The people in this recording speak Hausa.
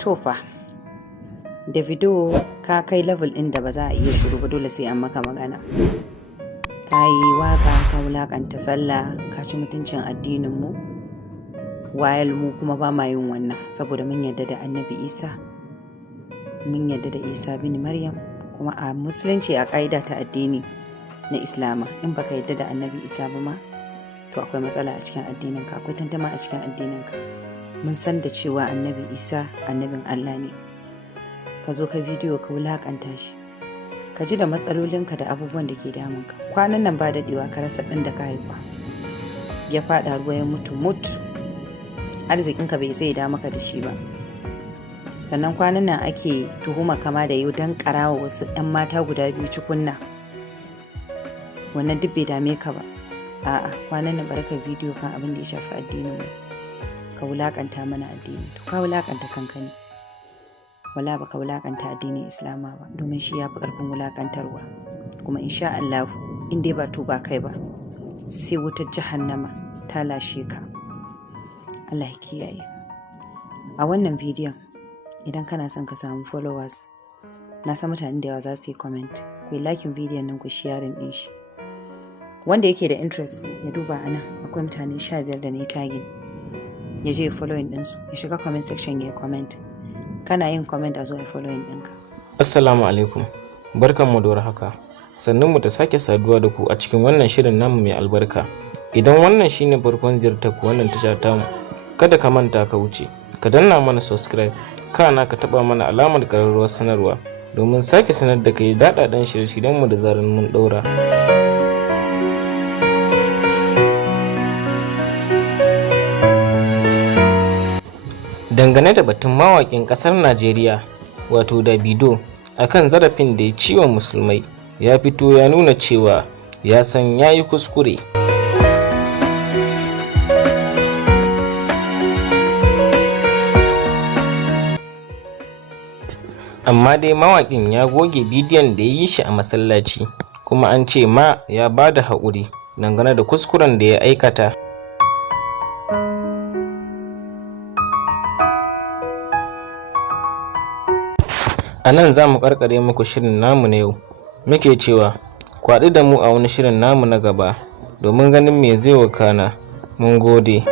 Tofa, Davido ka kai level ɗin da ba za a iya shiru ba, dole sai an maka magana. Ka yi waka ka wulakanta sallah, ka ci mutuncin addinin mu, wayal mu kuma ba ma yin wannan saboda mun yarda da Annabi Isa, mun yarda da Isa bin Maryam, kuma a musulunci a ƙa'ida ta addini na Islama in baka yarda da Annabi Isa ba ma to akwai matsala a cikin addininka, akwai tantama a cikin addininka. Mun san da cewa Annabi Isa annabin Allah ne, ka zo ka bidiyo ka wulakanta shi, ka ji da matsalolinka da abubuwan da ke damunka. Kwanan nan ba daɗewa ka rasa ɗan da ka haifa, ya faɗa ruwa ya mutu arzikinka bai zai da maka da shi ba. Sannan kwanan nan ake tuhuma kama da yau don ƙarawa wasu 'yan mata guda 2 cikunna, wannan duk bai dame ka ba. A'a, kwanan nan baraka bidiyo kan abin da ya shafi addinin mu, ka wulakanta mana addini. To ka wulakanta kanka ne, wala baka wulakanta addinin Islama ba, domin shi ya fi ƙarfin wulakantarwa. Kuma insha Allah in dai ba tuba kai ba, sai wutar jahannama ta lashe ka. Allah ya kiyaye. A wannan bidiyon idan kana son ka samu followers, na san mutane da yawa za su yi comment, ku yi liking bidiyon nan, ku sharing din shi. Wanda yake da interest ya duba anan, akwai mutane 15 da na yi tagging, ya je following ɗinsu, ya shiga comment section ya comment. Kana yin comment a zo a following ɗinka. Assalamu alaikum, barkanmu da warhaka, sannunmu da sake saduwa da ku a cikin wannan shirin namu mai albarka. Idan wannan shine farkon ziyartar ku wannan tasha tamu, kada ka manta ka wuce ka danna mana subscribe, kana ka taba mana alamar ƙararrawar sanarwa domin sake sanar da kai daɗaɗɗen shirye-shiryenmu da zarar mun ɗaura. Dangane da batun mawaƙin ƙasar Najeriya wato Davido akan zarafin da ya ciwa musulmai, ya fito ya nuna cewa ya san ya yi kuskure. Amma dai mawaƙin ya goge bidiyon da ya yi shi a masallaci, kuma an ce ma ya ba da haƙuri dangane da kuskuren da ya aikata. A nan za mu ƙarƙare muku shirin namu na yau, muke cewa ku haɗu da mu a wani shirin namu na gaba domin ganin me zai wakana. Mun gode.